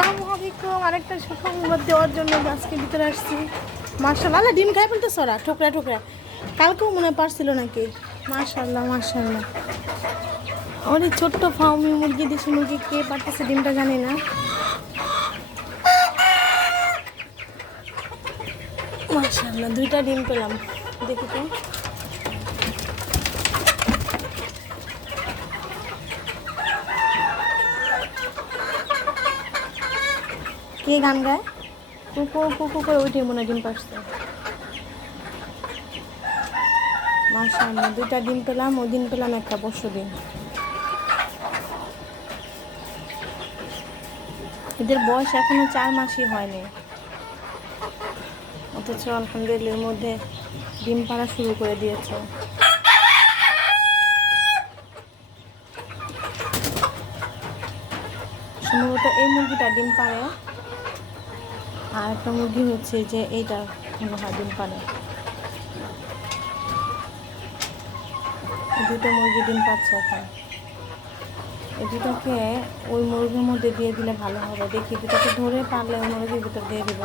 আসসালামু আলাইকুম। আরেকটা সুসংবাদ দেওয়ার জন্য আজকে ভিতরে আসছি। মাশাআল্লাহ, ডিম খাই ফেলতেছ ওরা ঠোকরা ঠোকরা। কালকেও মনে হয় পারছিল নাকি। মাশাআল্লাহ মাশাআল্লাহ। ওর এই ছোট্ট ফার্মি মুরগি দেশি মুরগি কে পারতেছে ডিমটা জানি না। মাশাআল্লাহ, দুইটা ডিম পেলাম। দেখি তো। কে গান গায়? কুকু কুকু করে ওইটাই মনে হয় ডিম পারছে। মাশাআল্লাহ, দুইটা ডিম পেলাম। ওই দিন পেলাম একটা, পরশু দিন। এদের বয়স এখনো 4 মাসই হয়নি, অথচ আলহামদুলিল্লাহ এর মধ্যে ডিম পাড়া শুরু করে দিয়েছে। সম্ভবত এই মুরগিটা ডিম পাড়ে, আর একটা মুরগি হচ্ছে যে এইটা মনে হয় ডিম পাড়ে। দুটো মুরগি ডিম পাচ্ছে এখন। এই দুটোকে ওই মুরগির মধ্যে দিয়ে দিলে ভালো হবে। দেখি দুটোকে ধরে পারলে ওই মুরগির ভিতর দিয়ে দিব।